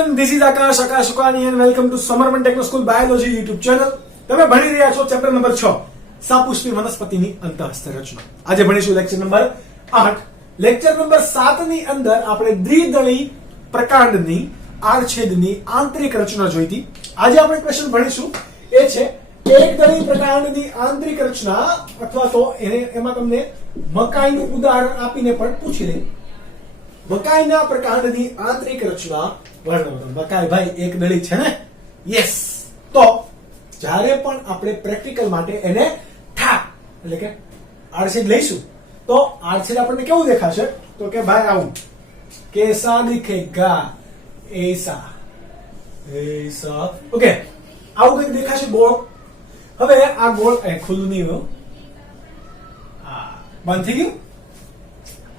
everyone, this is Akash Sukani and welcome to Samarman Techno School Biology YouTube channel. તમે ભણી રહ્યા છો chapter number 6 સાપુષ્પી વનસ્પતિની અંતઃસ્થ રચના. આજે ભણીશું lecture number 8. Lecture number 7 ની અંદર આપણે દ્વિદળી પ્રકાંડની આડછેદની આંતરિક રચના જોઈ હતી. આજે આપણે ક્વેશ્ચન ભણીશું એ છે એકદળી પ્રકાંડની આંતરિક રચના અથવા તો એમાં તમને મકાઈનું ઉદાહરણ આપીને પણ પૂછી લે. મકાઈના પ્રકાંડની આંતરિક રચના વર્ણવો. મકાઈ ભાઈ એકદળી છે ને? યસ. તો જ્યારે પણ આપણે પ્રેક્ટિકલ માટે એને ઠાક એટલે કે આડછેદ લઈશું તો આડછેદ આપણને કેવું દેખાશે? તો કે ભાઈ આવું કેસા દિખેગા એસા એસા. ઓકે, આવું કંઈક દેખાશે ગોળ. હવે આ ગોળ ખુલ્લું નહીં હોય, બંધ થઈ ગયું.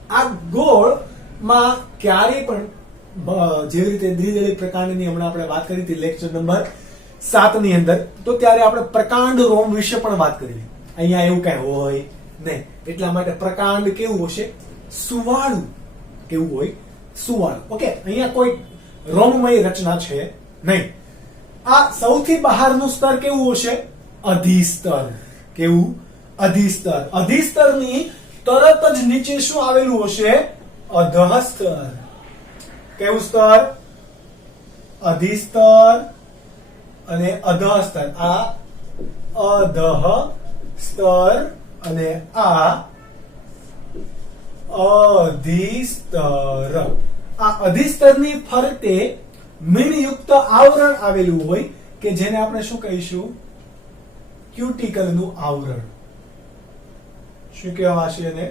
આ ગોળ માં ક્યારે પણ જેવી રીતે દ્વિદળી પ્રકાંડની હમણાં આપણે વાત કરી હતી લેક્ચર નંબર 7 ની અંદર, તો ત્યારે આપણે પ્રકાંડ રોમ વિશે પણ વાત કરી. અહીંયા એવું કઈ હોય નહીં, એટલા માટે પ્રકાંડ કેવું હશે? સુવાળું. કેવું હોય? સુવાળું. ઓકે, અહીંયા કોઈ રોમમય રચના છે નહીં. આ સૌથી બહારનું સ્તર કેવું હશે? અધિસ્તર. કેવું? અધિસ્તર. અધિસ્તરની તરત જ નીચે શું આવેલું હશે? અધઃ સ્તર. કેવું સ્તર? અધિસ્તર અને અધઃ સ્તર. આ અધઃ સ્તર અને આ અધિસ્તર. આ અધિસ્તરની ફરતે મીણયુક્ત આવરણ આવેલું હોય કે જેને આપણે શું કહીશું? ક્યુટિકલનું આવરણ. શું કહેવાશે એને?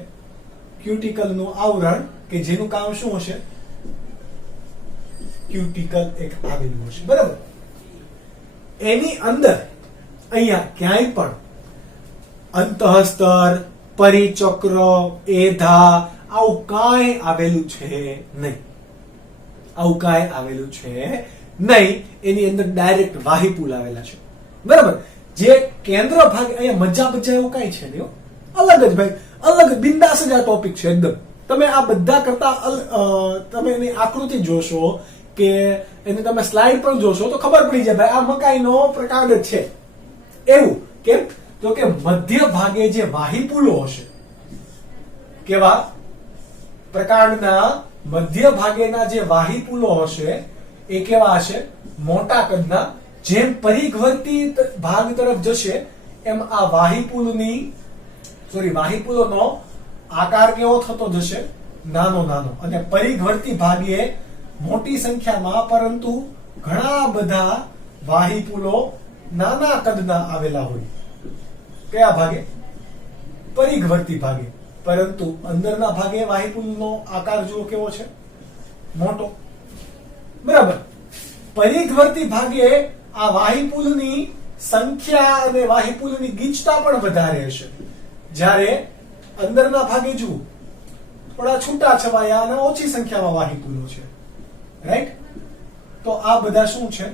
ક્યુટિકલનું આવરણ, કે જેનું કામ શું હશે? ક્યુટિકલ એક આવેલું હશે. બરાબર. એની અંદર અહીંયા ક્યાંય પણ અંતઃસ્તર, પરિચક્ર, એધા આવું કાંઈ આવેલું છે નહીં. આવું કાંઈ આવેલું છે નહીં. એની અંદર ડાયરેક્ટ વાહિપુલ આવેલા છે. બરાબર. જે કેન્દ્ર ભાગ અહીંયા મજા બજા એવું કાંઈ છે નહીં. અલગ જ ભાઈ, અલગ બિંદાસ જ આ ટોપિક છે એકદમ. તમે આ બધા કરતા તમે એની આકૃતિ જોશો કે એને તમે સ્લાઇડ પણ જોશો તો ખબર પડી જાય ભાઈ આ મકાઈનો પ્રકાંડ છે. એવું કેમ? તો કે મધ્ય ભાગે જે વાહિપુલો હશે, કેવા? પ્રકાંડના મધ્ય ભાગેના જે વાહિપુલો હશે એ કેવા હશે? મોટા કદના. જેમ પરિઘવર્તી ભાગ તરફ જશે એમ આ વાહિપુલોનો આકાર કેવો થતો જશે? નાનો નાનો. અને પરિઘવર્તી ભાગે મોટી સંખ્યામાં પરંતુ ઘણા બધા વાહિપુલો નાના કદના આવેલા હોય. કયા ભાગે? પરિઘવર્તી ભાગે. પરંતુ અંદરના ભાગે વાહિપુલનો આકાર જુઓ કેવો છે? મોટો. બરાબર. પરિઘવર્તી ભાગે આ વાહિપુલની સંખ્યા અને વાહિપુલની ગીચતા પણ વધારે હશે. જ્યારે અંદરના ભાગે જુઓ થોડા છૂટા છવાયા અને ઓછી સંખ્યામાં વાહિપુલો છે. રાઈટ? તો આ બધા શું છે?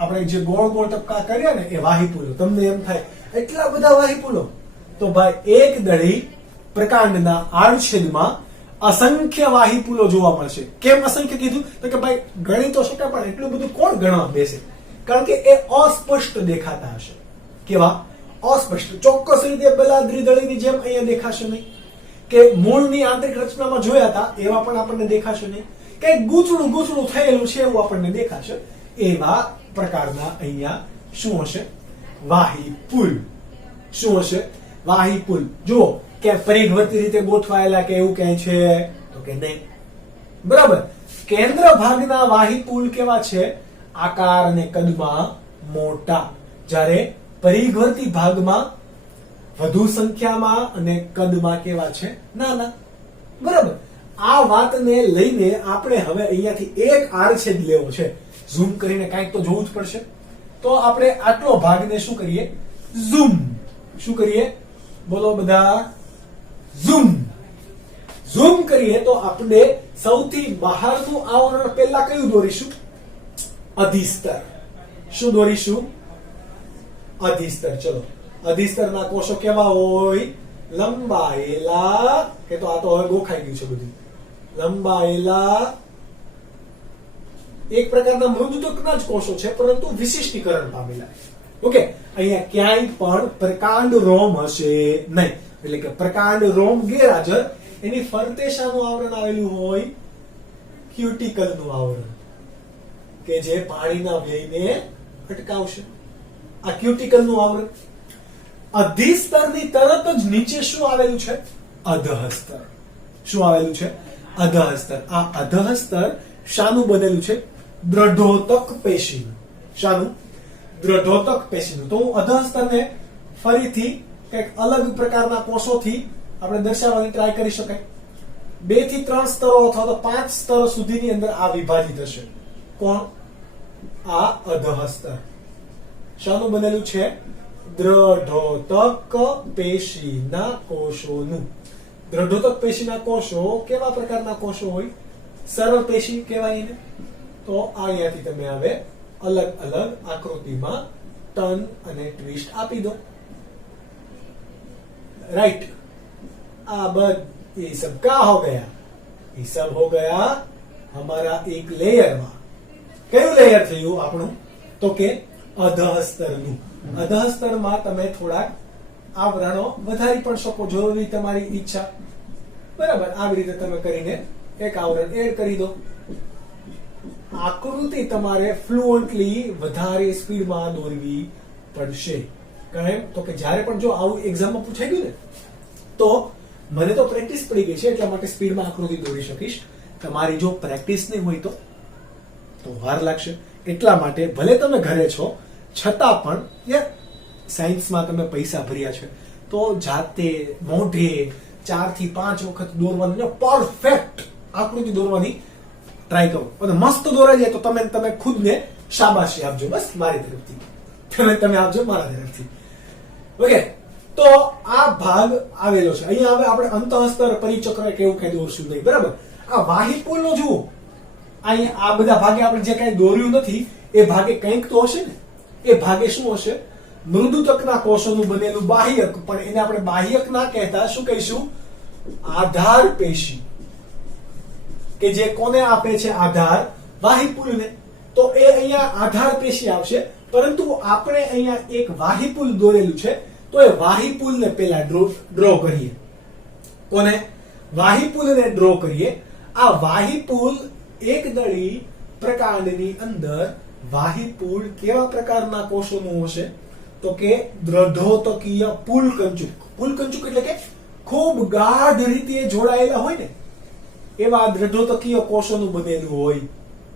આપણે જે ગોળ ગોળ ટપકા કર્યા ને એ વાહિપુલો. તમને એમ થાય એટલા બધા વાહિપુલો? તો ભાઈ એક દળી પ્રકાંડના આડછેદમાં અસંખ્ય વાહિપુલો જોવા મળશે. કેમ અસંખ્ય કીધું? તો કે ભાઈ ગણી તો શકે પણ એટલું બધું કોણ ગણવા બેસે? કારણ કે એ અસ્પષ્ટ દેખાતા હશે. કેવા? અસ્પષ્ટ. ચોક્કસ રીતે પેલા દ્વિદળીની જેમ અહીંયા દેખાશે નહીં, કે મૂળની આંતરિક રચનામાં જોયા હતા એવા પણ આપણને દેખાશે નહીં. કઈક ગૂંચળું ગૂંચળું થયેલું છે એવું આપણને દેખાશે. એવા પ્રકારના અહીંયા શું હશે? વાહિપુલ. શું હશે? વાહિપુલ. જુઓ કે પરિઘવર્તી રીતે ગોઠવાયેલા કે એવું ક્યાંય છે? તો કે નહીં. બરાબર. કેન્દ્ર ભાગના વાહિપુલ કેવા છે? આકાર અને કદમાં મોટા. જ્યારે પરિઘવર્તી ભાગમાં વધુ સંખ્યામાં અને કદમાં કેવા છે? નાના. બરાબર. આ વાતને લઈને આપણે હવે અહીંયાથી એક આડછેદ લેવો છે. ઝૂમ કરીને કાંઈક તો જોવું જ પડશે. તો આપણે આટલો ભાગને શું કરીએ? ઝૂમ. શું કરીએ? બોલો બધા. ઝૂમ. ઝૂમ કરીએ તો આપણે સૌથી બહારનું આવરણ પહેલા કયું દોરીશું? અધિસ્તર. શું દોરીશું? અધિસ્તર. ચલો, અધિસ્તરના કોષો કેવા હોય? લંબાયેલા. કે તો આ તો હવે ગોખાઈ ગયું છે બધું. લંબાયેલા એક પ્રકારના મૃદુતકના જ કોષો છે, પરંતુ વિશિષ્ટીકરણ પામેલા. ઓકે, અહીંયા ક્યાંય પણ પ્રકાંડ રોમ હશે નહીં, એટલે કે પ્રકાંડ રોમ ગેરહાજર. એની ફરતે શાનું આવરણ આવેલું હોય? ક્યુટિકલ નું આવરણ, કે જે પાણીના વ્યયને અટકાવશે. આ ક્યુટિકલ નું આવરણ. અધિસ્તરની તરત જ નીચે શું આવેલું છે? અધઃસ્તર. શું આવેલું છે? અધઃસ્તર. આ અધઃસ્તર શાનું બનેલું છે? દ્રઢોતક પેશીનું. શાનું? દ્રઢોતક પેશીનું. તો હું અધઃસ્તરને ફરીથી કંઈક અલગ પ્રકારના કોષોથી આપણે દર્શાવવાની ટ્રાય કરી શકાય. 2 થી 3 સ્તરો અથવા તો 5 સ્તરો સુધીની અંદર આ વિભાજિત હશે. કોણ? આ અધઃસ્તર. શાનું બનેલું છે? દ્રઢોતક પેશીના કોષોનું. દ્રઢોતક પેશીના કોષો કેવા પ્રકારના કોષો હોય? સરળ પેશી કહેવાય એને. તો અહીંયાથી તમે હવે અલગ અલગ આકૃતિમાં ટર્ન અને ટ્વિસ્ટ આપી દો. राइट. अब ये सब क्या हो गया? ये सब हो गया हमारा एक लेयर में. કયું લેયર થયું આપણું? તો કે અધઃસ્તરનું. અધઃસ્તરમાં તમે થોડાક આવરણો વધારી પણ શકો, જરૂરી તમારી ઈચ્છા. બરાબર, આવી રીતે તમે કરીને એક આવરણ એડ કરી દો. આકૃતિ તમારે ફ્લુઅન્ટલી વધારે સ્પીડમાં દોરવી પડશે. કેમ? તો કે જ્યારે પણ જો આવું એક્ઝામમાં પૂછાઈ ગયું ને, તો મને તો પ્રેક્ટિસ પડી ગઈ છે, એટલા માટે સ્પીડમાં આકૃતિ દોરી શકીશ. તમારી જો પ્રેક્ટિસ નહીં હોય તો વાર લાગશે. એટલા માટે ભલે તમે ઘરે છો છતાં પણ યાર, સાયન્સમાં તમે પૈસા ભર્યા છે તો જાતે મોઢે 4 થી 5 વખત દોરવાની, પરફેક્ટ આકૃતિ દોરવાની ટ્રાય કરો. અને મસ્ત દોરાઈ જાય તો તમે ખુદને શાબાશી આપજો. બસ મારી તરફથી તમે આપજો, મારા તરફથી. ઓકે, તો આ ભાગ આવેલો છે. અહીંયા હવે આપણે અંતઃસ્તર, પરિચક્ર કે એવું કઈ દોરશું નહીં. બરાબર. આ વાહિપુલ નો જુઓ, અહીંયા આ બધા ભાગે આપણે જે કઈ દોર્યું નથી એ ભાગે કંઈક તો હશે ને. એ ભાગે શું હશે? મૃદુતકના કોષોનું બનેલું બાહ્યક. પણ એને આપણે બાહ્યક ના કહેતા શું કહીશું? આધાર પેશી. કે જે કોને આપે છે આધાર? વાહિપુલને. તો એ અહીંયા આધાર પેશી આવશે. પરંતુ આપણે અહીંયા એક વાહિપુલ દોરેલું છે, તો એ વાહિપુલને પહેલા ડ્રો કરીએ. કોને? વાહિપુલને ડ્રો કરીએ. આ વાહિપુલ એકદળી પ્રકાંડની અંદર વાહિપુલ કેવા પ્રકારના કોષોનું હશે? તો કે દ્રઢોતકીય પુલકંચુક. પુલકંચુક એટલે કે ખૂબ ગાઢ રીતે જોડાયેલા હોય ને, એવા દ્રઢોતકીય કોષોનું બનેલું હોય.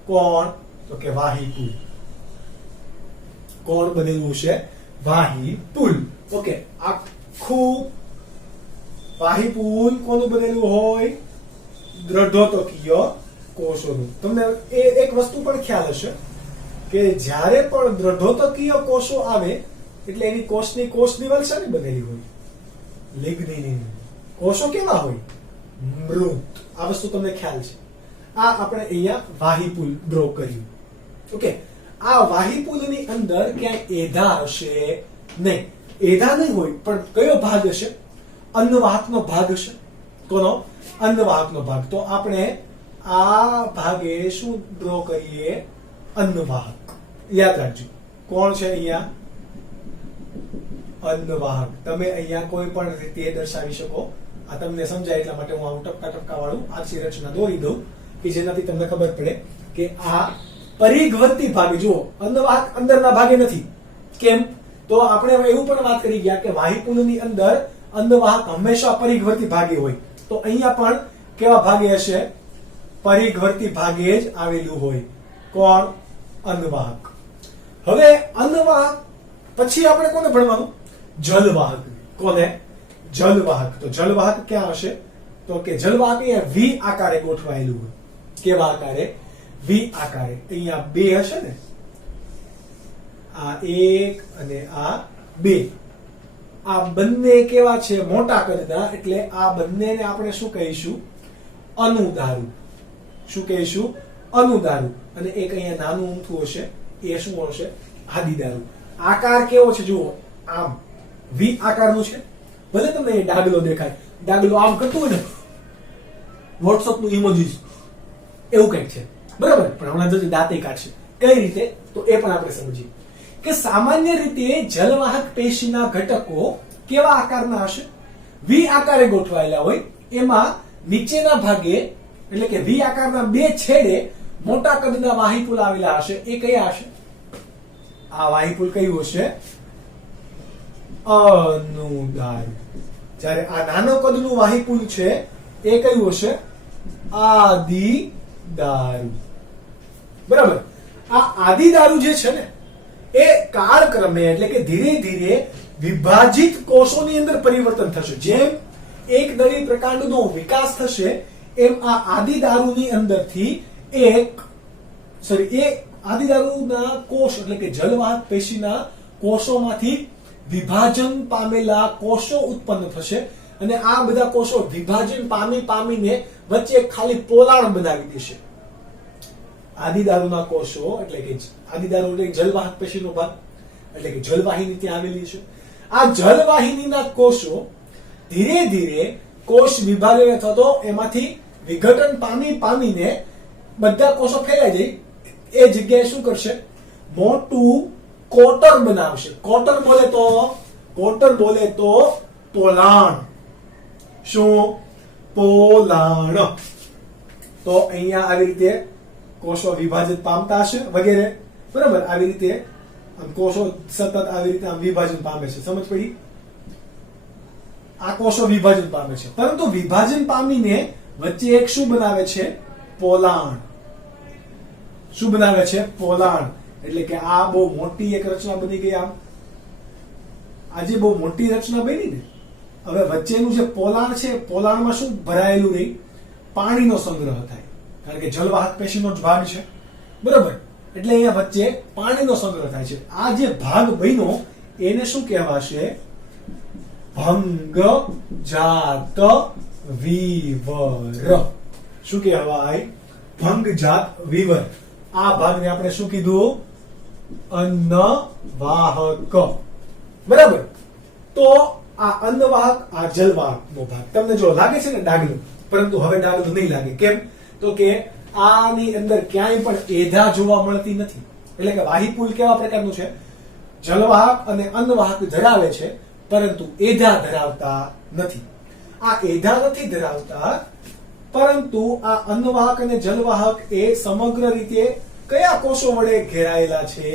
કોણ? તો કે વાહિપુલ. કોણ બનેલું છે? વાહિપુલ. ઓકે, આખું વાહિપુલ કોનું બનેલું હોય? દ્રઢોતકીય કોષોનું. તમને એક વસ્તુ પણ ખ્યાલ હશે કે જ્યારે પણ દ્રઢોતકીય કોષો આવે એટલે એની કોષ દિવાલ શાની બનેલી હોય? લિગ્નિન. કોષો કેવા હોય? મૃત. આ વસ્તુ તમને ખ્યાલ છે. આ આપણે અહીંયા વાહિપુલ ડ્રો કર્યું. ઓકે, આ વાહિપુલની અંદર ક્યાંય એધા હશે નહીં. એધા નહીં હોય, પણ કયો ભાગ હશે? અન્નવાહકનો ભાગ હશે. કોનો? અન્નવાહકનો ભાગ. તો આપણે આ ભાગે શું ડ્રો કરીએ? અન્નવાહક. યાદ રાખજો. કોણ છે અહીંયા? અન્નવાહક. તમે અહીંયા કોઈ પણ રીતે દર્શાવી શકો. આ તમને સમજાય એટલા માટે હું આવું ટપકા વાળું આખી રચના દોરી દઉં કે જેનાથી તમને ખબર પડે કે આ પરિઘવર્તી ભાગે. જુઓ, અન્નવાહક અંદરના ભાગે નથી. કેમ? તો આપણે હવે એવું પણ વાત કરી ગયા કે વાહિપુલની અંદર અન્નવાહક હંમેશા પરિઘવર્તી ભાગે હોય. તો અહીંયા પણ કેવા ભાગે હશે? પરિઘવર્તી ભાગે જ આવેલું હોય. કોણ? અન્નવાહક. હવે અન્નવાહક પછી આપણે કોને ભણવાનું? જલવાહક. કોને? જલવાહક. તો જલવાહક ક્યાં હશે? તો કે જલવાહક અહીંયા વી આકારે ગોઠવાયેલું હોય. કેવા આકારે? વી આકારે. અહીંયા 2 હશે ને, આ 1 અને આ 2. આ બંને કેવા છે? મોટા કદના. એટલે આ બંનેને આપણે શું કહીશું? અનુદારું. શું કહીશું? અનુદારું. અને એક અહીંયા નાનું ઊંથું હશે, એ શું હશે? આદિદારું. આકાર કેવો છે? જુઓ, આમ વી આકારનું છે. ભલે તમને એ ડાગલો દેખાય, ડાગલો આમ કરતું હોય ને, વોટ્સઅપ નું ઇમોજીસ એવું કંઈક છે. બરાબર, પણ હમણાં જો દાંતે કાઢશે કઈ રીતે તો એ પણ આપણે સમજીએ કે સામાન્ય રીતે જલવાહક પેશીના ઘટકો કેવા આકારના હશે? વી આકારે ગોઠવાયેલા હોય. એમાં નીચેના ભાગે એટલે કે વી આકારના બે છેડે મોટા કદના વાહિપુલ આવેલા હશે. એ કયા હશે? આ વાહિપુલ કયું હશે? અનુદારું. જ્યારે આ નાનો કદનું વાહિપુલ છે એ કયું હશે? આદિદારું. બરાબર. આ આદિદારું જે છે ને એ કાળક્રમે એટલે કે ધીરે ધીરે વિભાજિત કોષોની અંદર પરિવર્તન થશે. જેમ એક નળી પ્રકાંડનો વિકાસ થશે એમ આ આદિદારુની અંદરથી એ આદિદારુના કોષ એટલે કે જલવાહક પેશીના કોષોમાંથી વિભાજન પામેલા કોષો ઉત્પન્ન થશે અને આ બધા કોષો વિભાજન પામીને વચ્ચે ખાલી પોલાણ બનાવી દેશે. આદિદારુના કોષો એટલે કે આદિદારુ એટલે જલવાહક પેશીનો ભાગ એટલે કે જલવાહિની ત્યાં આવેલી છે. આ જલવાહિનીના કોષો ધીરે ધીરે કોષ વિભાજન થતો એમાંથી વિઘટન પામીને બધા કોષો ફેલાઈ જાય એ જગ્યાએ શું કરશે? મોટું કોટર બનાવશે. કોટર બોલે તો પોલાણ. શું? પોલાણ. તો અહીંયા આવી રીતે કોષો વિભાજિત પામતા હશે વગેરે. બરાબર, આવી રીતે કોષો સતત આવી રીતે વિભાજન પામે છે. સમજ પડી? આ કોષો વિભાજન પામે છે પરંતુ વિભાજન પામીને વચ્ચે એક શું બનાવે છે? પોલાણ. શું બનાવે છે? પોલાણ. એટલે કે આ બહુ મોટી એક રચના બની ગઈ. આજે બહુ મોટી રચના બની ને હવે વચ્ચેનું જે પોલાણ છે પોલાણમાં શું ભરાયેલું રહી? પાણીનો સંગ્રહ થાય કારણ કે જલવાહક પેશીનો જ ભાગ છે. બરાબર, એટલે અહીંયા વચ્ચે પાણીનો સંગ્રહ થાય છે. આ જે ભાગ બન્યો એને શું કહેવાશે? ભંગજાત વિવર. શું કહેવાય? ભંગજાત વિવર. આ ભાગને આપણે શું કીધું? અન્નવાહક. બરાબર, તો આ અન્નવાહક આ જલવાહક નો ભાગ તમને જો લાગે છે ને ડાગલું, પરંતુ હવે ડાગલું નહીં લાગે. કેમ? તો કે આની અંદર ક્યાંય પણ એધા જોવા મળતી નથી. એટલે કે વાહિપુલ કેવા પ્રકારનું છે? જલવાહક અને અન્નવાહક ધરાવે છે પરંતુ એધા ધરાવતા નથી. આ એધા નથી ધરાવતા પરંતુ આ અન્નવાહક અને જલવાહક એ સમગ્ર રીતે કયા કોષો વડે ઘેરાયેલા છે?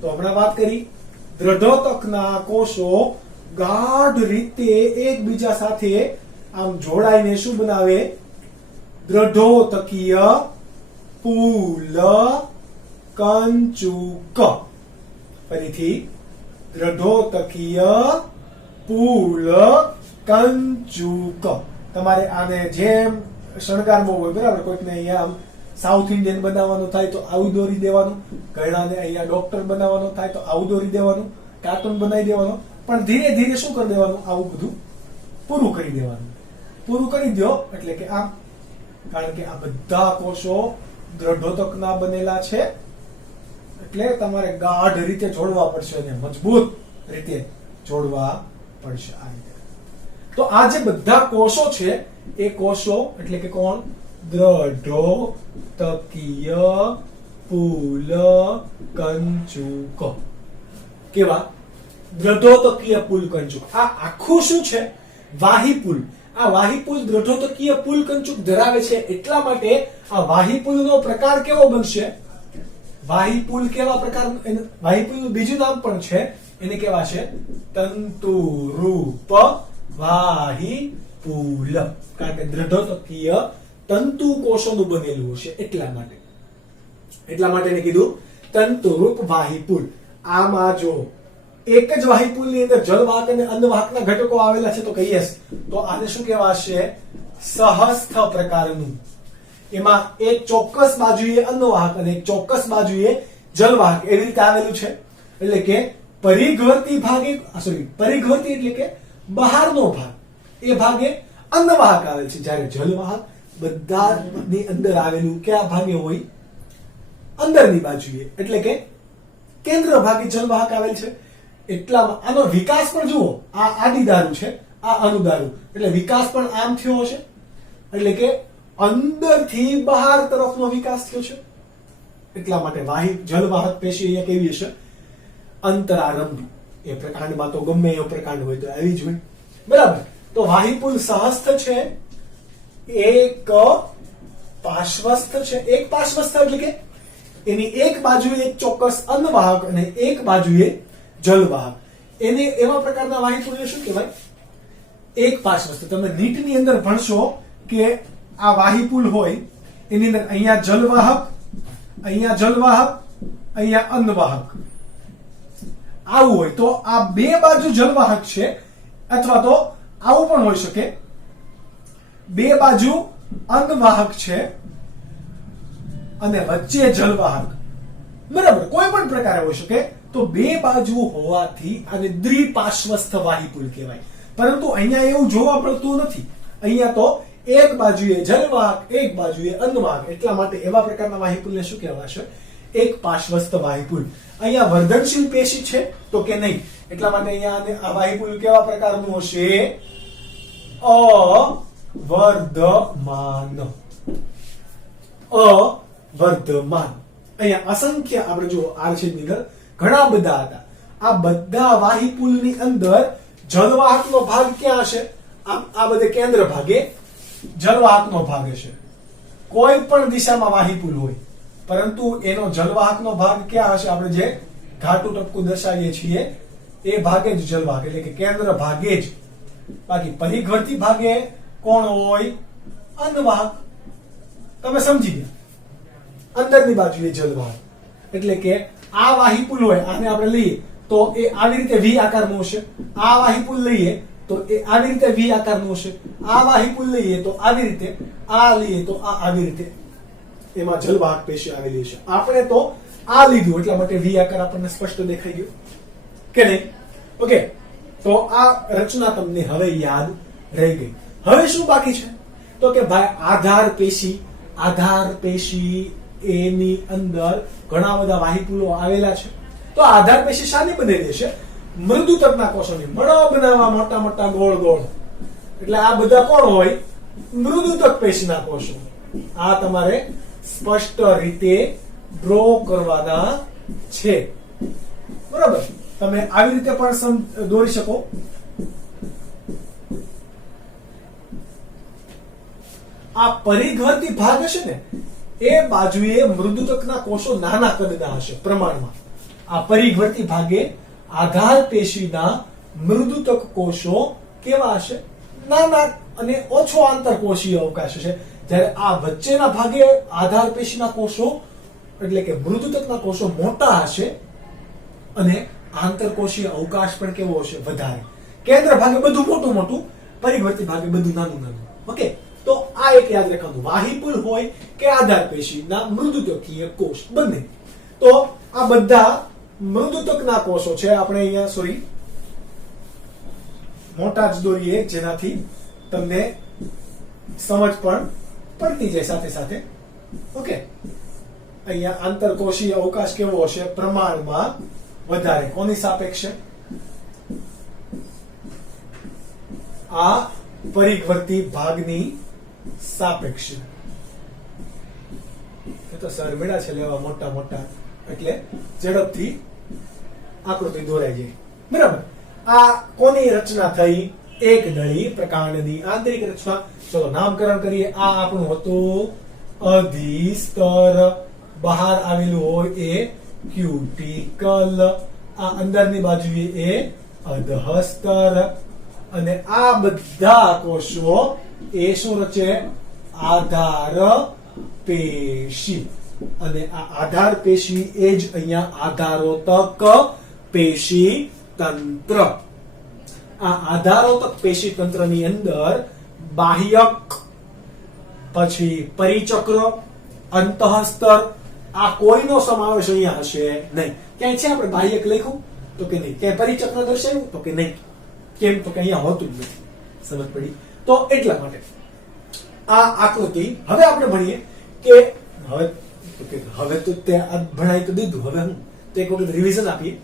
તો હમણાં વાત કરી દ્રઢોતકના કોષો ગાઢ રીતે એકબીજા સાથે આમ જોડાઈને શું બનાવે? દ્રઢોતકીય પુલકંચુક. ફરીથી દ્રઢોતકીય પુલકંચુક. તમારે આને જેમ શણગારવો હોય બરાબર, કોઈકને અહીંયા આમ સાઉથ ઇન્ડિયન બનાવવાનું થાય તો આવું દોરી દેવાનું, ઘણાને અહીંયા ડોક્ટર બનાવવાનું થાય તો આવું દોરી દેવાનું, કાર્ટૂન બનાવી દેવાનું. પણ ધીરે ધીરે શું કરી દેવાનું? આવું બધું પૂરું કરી દેવાનું. પૂરું કરી દો એટલે કે આમ, કારણ કે આ બધા કોષો દ્રઢોતકના બનેલા છે એટલે તમારે ગાઢ રીતે જોડવા પડશે અને મજબૂત રીતે જોડવા પડશે. આ રીતે તો આ જે બધા કોષો છે એ કોષો એટલે કે કોણ? દ્રઢોતકીય પુલકંચુક. કેવા? દ્રઢોતકીય પુલકંચુક. આ આખું શું છે? વાહિપુલ. આ વાહિપુલ દ્રઢોતકીય પુલકંચુક ધરાવે છે એટલા માટે આ વાહિપુલનો પ્રકાર કેવો બનશે? વાહિપુલ કેવા પ્રકાર? વાહિપુલનું બીજું નામ પણ છે, એને કહેવાશે તંતુરૂપ વાહિપુલ. કારણ કે દ્રઢોતકીય તંતુ કોષોનું બનેલું હશે એટલા માટે એને કીધું તંતુરૂપ વાહિપુલ. આમાં જો એક જ વાહિપુલની અંદર જલવાહક અને અન્નવાહકના ઘટકો આવેલા છે તો કહીએ તો આને શું કહેવાશે? સહસ્થ પ્રકારનું. એમાં એક ચોક્કસ બાજુએ અન્નવાહક અને એક ચોક્કસ બાજુએ જલવાહક એવી રીતે આવેલું છે. એટલે કે પરિઘવર્તી ભાગે પરિઘવર્તી એટલે કે બહારનો ભાગ એ ભાગે અન્નવાહક આવેલ છે, જ્યારે જલવાહક બધાની અંદર આવેલું કયા ભાગે હોય? અંદરની બાજુએ એટલે કે કેન્દ્ર ભાગે જલવાહક આવેલ છે. એટલામાં આનો વિકાસ પણ જુઓ, આ આદિદારું છે, આ અનુદારું, એટલે વિકાસ પણ આમ થયો હશે. એટલે કે અંદરથી બહાર તરફનો વિકાસ થયો છે, એટલા માટે જલવાહક પેશી અહીંયા કેવી હશે? અંતરારંભ. એ પ્રકાંડમાં તો ગમે એવો પ્રકાંડ હોય તો આવી જ હોય, બરાબર. તો વાહિપુલ સહસ્થ છે, એક પાર્શ્વસ્થ છે. એક પાર્શ્વસ્થ એટલે કે એની એક બાજુએ એક ચોક્કસ અન્નવાહક અને એક બાજુએ જલવાહક. એને એવા પ્રકારના વાહિપુલને શું કહેવાય? એક પાર્શ્વસ્થ. તમે નીટની અંદર ભણશો કે આ વાહિપુલ હોય એની અંદર અહીંયા જલવાહક, અહીંયા અન્નવાહક આવું હોય તો આ બે બાજુ જલવાહક છે, અથવા તો આવું પણ હોઈ શકે, બે બાજુ અન્નવાહક છે અને વચ્ચે જલવાહક, બરાબર. કોઈ પણ પ્રકારે હોઈ શકે. તો બે બાજુ હોવાથી આને દ્વિપાર્શ્વસ્થ વાહિપુલ કહેવાય. પરંતુ અહીંયા એવું જોવા મળતું નથી. અહીંયા તો એક બાજુએ જલવાહક, એક બાજુએ અન્નવાહક, એટલા માટે એવા પ્રકારના વાહિપુલને શું કહેવાશે? એક પાર્શ્વસ્થ વાહિપુલ. અહીંયા વર્ધનશીલ પેશી છે તો કે નહીં, એટલા માટે અહીંયા આ વાહિપુલ કેવા પ્રકારનું હશે? અવર્ધમાન. અહીંયા અસંખ્ય આપણે જો આરછેદની અંદર ઘણા બધા હતા. આ બધા વાહિપુલની અંદર જલવાહકનો ભાગ ક્યાં હશે? આ બધે કેન્દ્ર ભાગે જલવાહકનો ભાગ હશે. કોઈ પણ દિશામાં વાહિપુલ હોય પરંતુ એનો જલવાહકનો ભાગ ક્યાં હશે? આપણે જે ઘાટું ટપકું દર્શાવીએ છીએ એ ભાગે જ જલવાહક, એટલે કે કેન્દ્ર ભાગે જ. બાકી પરિઘવર્તી ભાગે કોણ હોય? અન્નવાહક. તમે સમજી ગયા. અંદરની બાજુએ જલવાહક, એટલે કે આ વાહિપુલ હોય, આને આપણે લઈએ તો એ આવી રીતે વી આકારનું હશે. આ વાહિપુલ લઈએ તો એ આવી રીતે વી આકારનું હશે. આ વાહિપુલ લઈએ તો આવી રીતે, આ લઈએ તો આ આવી રીતે. એમાં જલવાહક પેશી આવેલી છે. આપણે તો આ લીધું એટલા માટે વી આકાર આપણને સ્પષ્ટ દેખાઈ ગયો કે નહીં? ઓકે, તો આ રચના તમને હવે યાદ રહી ગઈ. હવે શું બાકી છે? તો કે ભાઈ આધાર પેશી એની અંદર ઘણા બધા વાહિપુલો આવેલા છે. તો આધાર પેશી શાની બનેલી છે? મૃદુતકના કોષોની. મણો બનાવવા મોટા મોટા ગોળ ગોળ, એટલે આ બધા કોણ હોય? મૃદુતક પેશીના કોષો. આ તમારે સ્પષ્ટ રીતે ડ્રો કરવાના છે, બરાબર. તમે આવી રીતે પણ દોરી શકો. આ પરિઘવર્તી ભાગ હશે ને એ બાજુએ મૃદુતકના કોષો નાના કદના હશે પ્રમાણમાં. આ પરિઘવર્તી ભાગે આધાર પેશીના મૃદુતક કોષો કેવા હશે? નાના અને ઓછો આંતરકોષીય અવકાશ હશે. જ્યારે આ વચ્ચેના ભાગે આધાર પેશીના કોષો એટલે કે મૃદુતકના કોષો મોટા હશે અને આંતરકોષીય અવકાશ પણ કેવો હશે? વધારે. કેન્દ્ર ભાગે બધું મોટું મોટું, પરિઘવર્તી ભાગે બધું નાનું નાનું. ઓકે, તો આ એક યાદ રાખવાનું. વાહિપુલ હોય કે આધાર પેશીના મૃદુતકીય કોષ બંને. તો આ બધા મૃદુતકના કોષો છે. આપણે અહીંયા મોટા જ દોરીએ જેનાથી તમને સમજ પણ પડતી જાય સાથે સાથે. ઓકે, અહીંયા આંતરકોષીય અવકાશ કેવો હશે? પ્રમાણમાં વધારે. કોની સાપેક્ષે? આ પરિઘવર્તી ભાગની સાપેક્ષે. એ તો સરમેડા છે લેવા મોટા મોટા, એટલે ઝડપથી આકૃતિ દોરાઈ જાય, બરાબર. આ કોની રચના થઈ? એક નળી પ્રકાંડની આંતરિક રચના. ચલો નામકરણ કરીએ. આ આપણું હતું અધિસ્તર. બહાર આવેલું હોય એ ક્યુટિકલ. આ અંદરની બાજુએ એ અધઃસ્તર. અને આ બધા કોષો એ શું રચે? આધાર પેશી. અને આ આધાર પેશી એ જ અહીંયા આધારોતક પેશી તંત્ર. આ આધારોતક પેશી તંત્રની અંદર બાહ્યક, પછી પરિચક્ર, અંતઃસ્તર, આ કોઈનો સમાવેશ અહીંયા હશે નહીં. ક્યાંય છે આપણે બાહ્યક લખ્યું તો કે નહીં? ક્યાંય પરિચક્ર દર્શાવ્યું તો કે નહીં? કેમ? તો કે અહીંયા હોતું જ નથી. સમજ પડી? તો એટલા માટે આ આકૃતિ હવે આપણે ભણીએ કે હવે તો તે ભણાઈ તો દીધું. હવે હું તો એક વખત રિવિઝન આપીએ.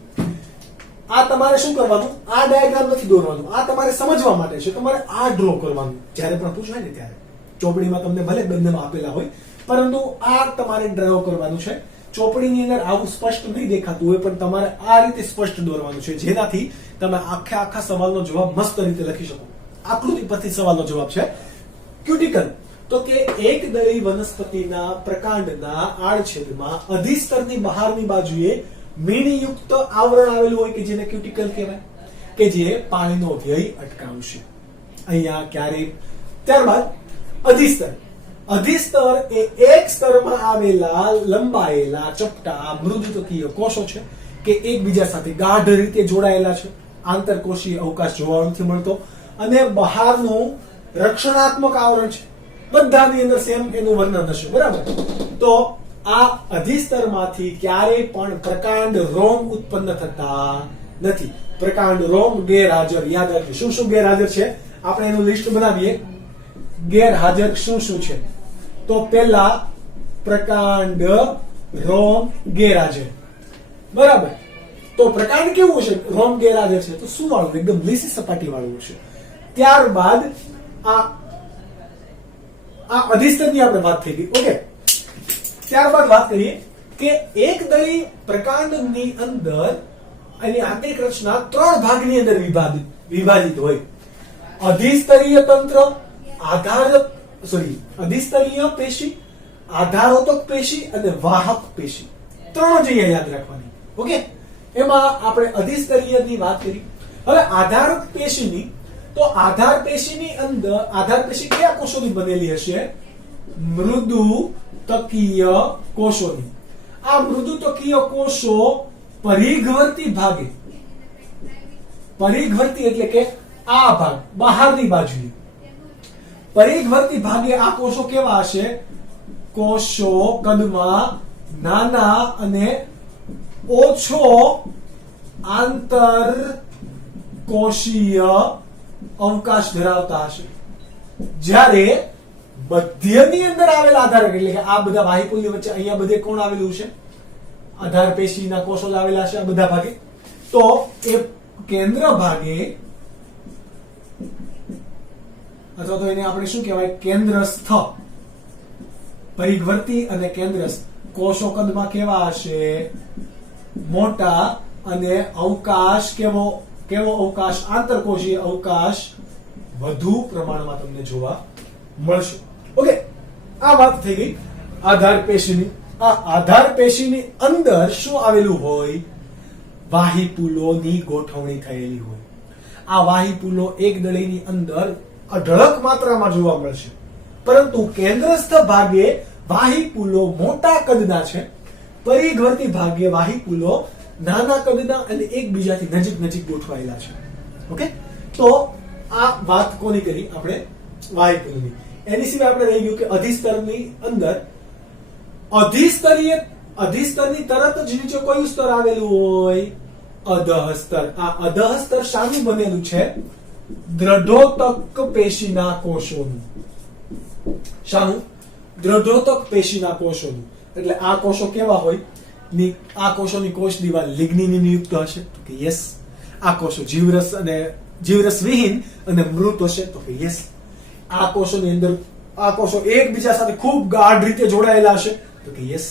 આ તમારે શું કરવાનું? આ ડાયાગ્રામ નથી દોરવાનું. આ તમારે સમજવા માટે છે. તમારે આ ડ્રો કરવાનું જ્યારે પણ પૂછાય ને ત્યારે. ચોપડીમાં તમને ભલે બંનેમાં આપેલા હોય, પરંતુ આ તમારે ડ્રો કરવાનું છે. ચોપડીની અંદર આવું સ્પષ્ટ નહીં દેખાતું હોય, પણ તમારે આ રીતે સ્પષ્ટ દોરવાનું છે, જેનાથી તમે આખા સવાલનો જવાબ મસ્ત રીતે લખી શકો. આકૃતિ પરથી સવાલનો જવાબ છે ક્યુટિકલ. તો કે એકદળી વનસ્પતિના પ્રકાંડના આડછેદમાં અધિસ્તરની બહારની બાજુએ મીણયુક્ત આવરણ આવેલું હોય કે જેને ક્યુટિકલ કહેવાય, કે જે પાણીનો વ્યય અટકાવશે. અહીંયા ક્યારે. ત્યારબાદ અધિસ્તર. અધિસ્તર એ એક સ્તરમાં આવેલા લંબાયેલા ચપટા મૃદુતકીય કોષો છે કે એકબીજા સાથે ગાઢ રીતે જોડાયેલા છે. આંતરકોષીય અવકાશ જોવા નથી મળતો અને બહારનું રક્ષણાત્મક આવરણ છે. બધાની અંદર સેમ એનું વર્ણન હશે, બરાબર. તો આ અધિસ્તરમાંથી ક્યારેય પણ પ્રકાંડ રોમ ઉત્પન્ન થતા નથી. પ્રકાંડ રોમ ગેરહાજર. યાદ રાખજો શું શું ગેરહાજર છે, આપણે એનું લિસ્ટ બનાવીએ. ગેરહાજર શું શું છે? તો પહેલા પ્રકાંડ રોમ ગેરહાજર, બરાબર. તો પ્રકાંડ કેવું છે? રોમ ગેરહાજર છે તો શું વાળું? એકદમ લીસી સપાટી વાળું છે. ત્યારબાદ આ અધિસ્તરની આપણે વાત થઈ ગઈ, ઓકે. ત્યારબાદ વાત કરીએ કે એકદળી પ્રકાંડની અંદર એની આંતરિક રચના 3 ભાગની અંદર વિભાજિત હોય. અધિસ્તરીય તંત્ર, અધિસ્તરીય પેશી, આધારોતક પેશી અને વાહક પેશી. 3 જ અહીંયા યાદ રાખવાની, ઓકે. એમાં આપણે અધિસ્તરીયની વાત કરી. હવે આધારક પેશીની, તો આધાર પેશીની અંદર આધાર પેશી કયા કોષોની બનેલી હશે? મૃદુતકીય કોષોની. આ મૃદુતકીય કોષો પરિઘવર્તી ભાગે, પરિઘવર્તી એટલે કે આ ભાગ બહારની બાજુએ, પરિઘવર્તી ભાગે આ કોષો કેવા હશે? કોષો કદમાં નાના અને ઓછો આંતરકોષીય અવકાશ ધરાવતા હશે. જ્યારે મધ્યની અંદર આવેલા આધારક એટલે કે આ બધા વાહિપુલની વચ્ચે અહીંયા બધે કોણ આવેલું છે? આધાર પેશીના કોષો આવેલા છે આ બધા ભાગે. તો એ કેન્દ્ર ભાગે અથવા તો એને આપણે શું કહેવાય? કેન્દ્રસ્થ. પરિઘવર્તી અને કેન્દ્રસ્થ કોષો કદમાં કેવા હશે? મોટા અને અવકાશ કેવો અવકાશ? આંતરકોષીય અવકાશ વધુ પ્રમાણમાં તમને જોવા મળશે, ઓકે. આ વાત થઈ ગઈ આધાર પેશીની. આ આધાર પેશીની અંદર શું આવેલું હોય? વાહિપુલોની ગોઠવણી થયેલી હોય. આ વાહિપુલો એકદળીની અંદર અઢળક માત્રામાં જોવા મળશે, પરંતુ કેન્દ્રસ્થ ભાગે વાહિપુલો મોટા કદના છે, પરિઘવર્તી ભાગે વાહિપુલો નાના કદના અને એકબીજાથી નજીક ગોઠવાયેલા છે, ઓકે. તો આ વાત કોની કરી આપણે? વાહિપુલની. એની સિવાય આપણે રહી ગયું કે અધિસ્તરની અંદર અધિસ્તરની તરત જ નીચે કયું સ્તર આવેલું હોય? અધઃસ્તર. આ અધઃસ્તર શાનું બનેલું છે? દ્રઢોતક પેશીના કોષોનું. શાનું? દ્રઢોતક પેશીના કોષોનું. એટલે આ કોષો કેવા હોય? આ કોષોની કોષ દિવાલ લિગ્નિનની યુક્ત હશે તો કે યસ. આ કોષો જીવરસ વિહીન અને મૃત હશે તો કે યસ. આ કોષોની અંદર આ કોષો એકબીજા સાથે ખૂબ ગાઢ રીતે જોડાયેલા હશે તો કે યસ.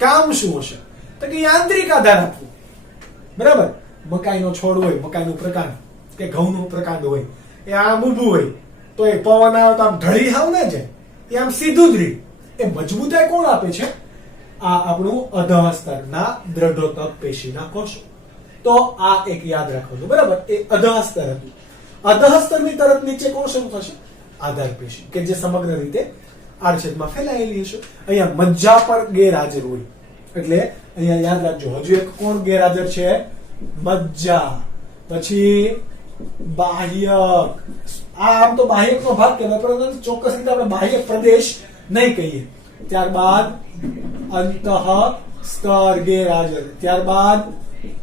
કામ શું હશે? તો કે યાંત્રિક આધાર આપવું, બરાબર. મકાઈનો છોડ હોય, મકાઈનું પ્રકાંડ કે ઘઉંનું પ્રકાંડ હોય, એ આમ ઊભું હોય તો એ પવન આવે તો આમ ઢળી હાવ ના જાય, એ આમ સીધું જ રહે. એ મજબૂતાઈ કોણ આપે છે? આ આપણું અધઃસ્તરના દ્રઢોતક પેશીના કોષો. તો આ એક યાદ રાખવાનું, બરાબર. એ અધઃસ્તર હતું. અધઃસ્તરની તરત નીચે કોણ શરૂ થશે? આધાર પેશી, કે જે સમગ્ર રીતે આડછેદમાં ફેલાયેલી હશે. અહીંયા મજ્જા પર ગેરહાજર હોય એટલે અહીંયા યાદ રાખજો. હજુ એક કોણ ગેરહાજર છે? મજ્જા. પછી બાહ્યક. આમ તો બાહ્યકનો ભાગ કહેવાય, પરંતુ ચોક્કસ રીતે આપણે બાહ્યક પ્રદેશ નહીં કહીએ. ત્યારબાદ અંતઃ સ્તર ગેરહાજર, ત્યારબાદ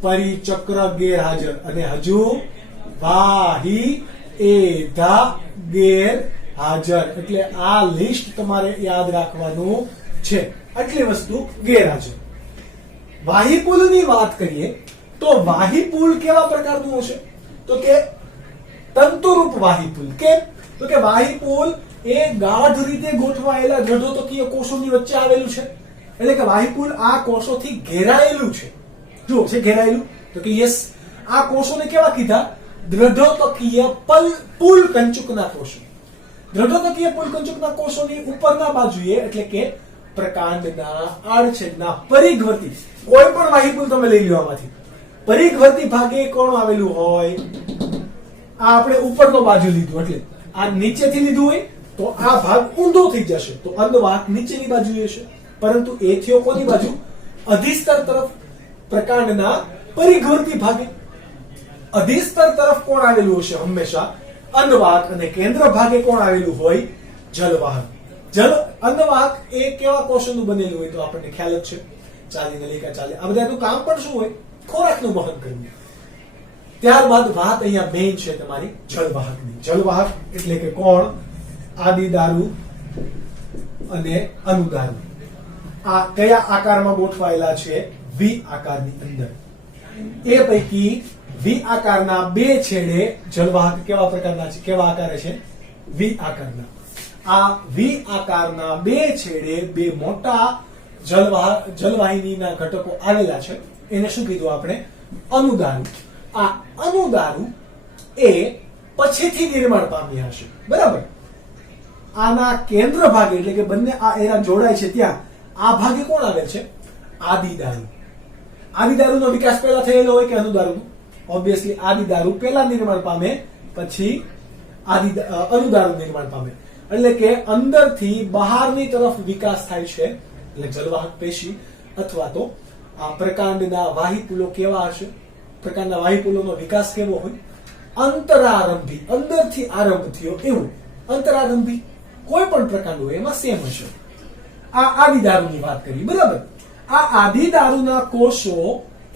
પરિચક્ર ગેરહાજર અને હજુ વાહિએધા ગેરહાજર. એટલે આ લિસ્ટ તમારે યાદ રાખવાનું છે. આટલી વસ્તુ ગેરહાજર. વાહિપુલની વાત કરીએ તો વાહિપુલ કેવા પ્રકારનું હશે? તો કે તંતુરૂપ વાહિપુલ. કેમ? તો કે વાહિપુલ એ ગાઢ રીતે ગોઠવાયેલા દ્રઢોતકીય કોષોની વચ્ચે આવેલું છે. એટલે કે વાહિપુલ આ કોષોથી ઘેરાયેલું છે. જુઓ છે ઘેરાયેલું, તો કે યસ. આ કોષોને કેવા કીધા? દ્રઢોતકીય પુલ કંચુકના કોષો. દ્રઢોતકીય પુલ કંચુકના કોષોની ઉપરના બાજુએ એટલે કે પ્રકાંડના આડછેદના પરિઘવર્તી કોઈ પણ વાહિપુલ તમે લઈ લો આમાંથી, પરિઘવર્તી ભાગે કોણ આવેલું હોય? આ આપણે ઉપરનો બાજુ લીધું એટલે આ નીચેથી લીધું હોય તો આ ભાગ ઊંધો થઈ જશે, તો અંધવાહક નીચેની બાજુએ હશે. પરંતુ એ થયો કોની બાજુ? અધિસ્તર તરફ, પ્રકાંડના પરિઘવર્તી ભાગે. અધિસ્તર તરફ કોણ આવેલું હશે? હંમેશા અંધવાહક. અને કેન્દ્ર ભાગે કોણ આવેલું હોય? જલવાહક. અંધવાહક એ કેવા કોષોનું બનેલું હોય? તો આપણને ખ્યાલ જ છે, ચાલી નલિકા ચાલે. આ બધાનું કામ પણ શું હોય? ખોરાકનું વહન કરવું. ત્યારબાદ વાત અહીંયા મેઇન છે તમારી જલવાહકની. જલવાહક એટલે કે કોણ? આદિદારુ અને અનુદારુ. આ કયા આકારમાં ગોઠવાયેલા છે? વી આકારની અંદર. એ પૈકી વી આકારના બે છેડે જલવાહક કેવા પ્રકારના છે? કેવા આકારે છે? વી આકારના. આ વી આકારના બે છેડે બે મોટા જલવાહિનીના ઘટકો આવેલા છે. એને શું કીધું આપણે? અનુદારુ. આ અનુદારુ એ પછીથી નિર્માણ પામ્યા હશે, બરાબર. આના કેન્દ્ર ભાગે એટલે કે બંને આ એરા જોડાય છે ત્યાં આ ભાગે કોણ આવે છે? આદિદારુ. આદિદારુનો વિકાસ પહેલા થયેલો હોય કે અનુદારુનો? ઓબ્વિયસલી આદિદારુ પહેલા નિર્માણ પામે, પછી અનુદારુ નિર્માણ પામે. એટલે કે અંદરથી બહારની તરફ વિકાસ થાય છે, એટલે જલવાહક પેશી અથવા તો આ પ્રકાંડના વાહિપુલો કેવા હશે? પ્રકારના વાહિપુલોનો વિકાસ કેવો હોય? અંતરારંભી, અંદરથી આરંભ થયો એવું અંતરારંભી કોઈ પણ પ્રકાંડ હોય એમાં સેમ હશે. આ આદિદારુની વાત કરી, બરાબર. આ આદિદારુના કોષો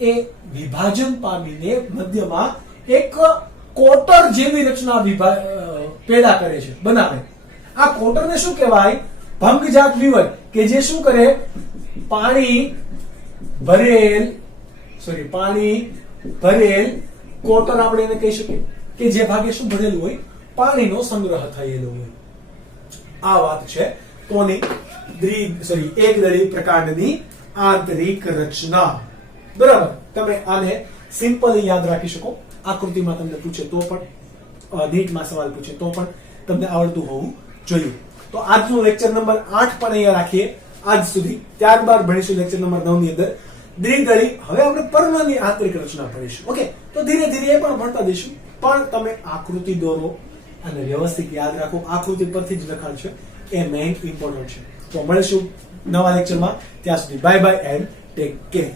એ વિભાજન પામીને મધ્યમાં એક કોટર જેવી રચના પેદા કરે છે, બનાવે. આ કોટરને શું કહેવાય? ભંગજાત લીવર, કે જે શું કરે? પાણી ભરેલ કોટર આપણે એને કહી શકીએ કે જે ભાગે શું ભરેલું હોય? પાણીનો સંગ્રહ થયેલો હોય. આ વાત છે કોની? એકદળી પ્રકાંડની આંતરિક રચના, બરાબર. તમે આને સિમ્પલી યાદ રાખી શકો. આકૃતિમાં તમને પૂછે તો પણ, નીટમાં સવાલ પૂછે તો પણ તમને આવડતું હોવું જોઈએ. તો આજનું લેક્ચર નંબર 8 પણ અહીંયા રાખીએ આજ સુધી. ત્યારબાદ ભણીશું લેક્ચર નંબર 9 ની અંદર દ્વિદળી. હવે આપણે પર્ણની આંતરિક રચના ભણીશું. ઓકે, તો ધીરે ધીરે એ પણ ભણતા જઈશું. પણ તમે આકૃતિ દોરો અને વ્યવસ્થિત યાદ રાખો. આકૃતિ પરથી જ લખાણ છે, એ મેઇન ઇમ્પોર્ટન્ટ છે. તો મળીશું નવા લેક્ચરમાં. ત્યાં સુધી bye bye and take care.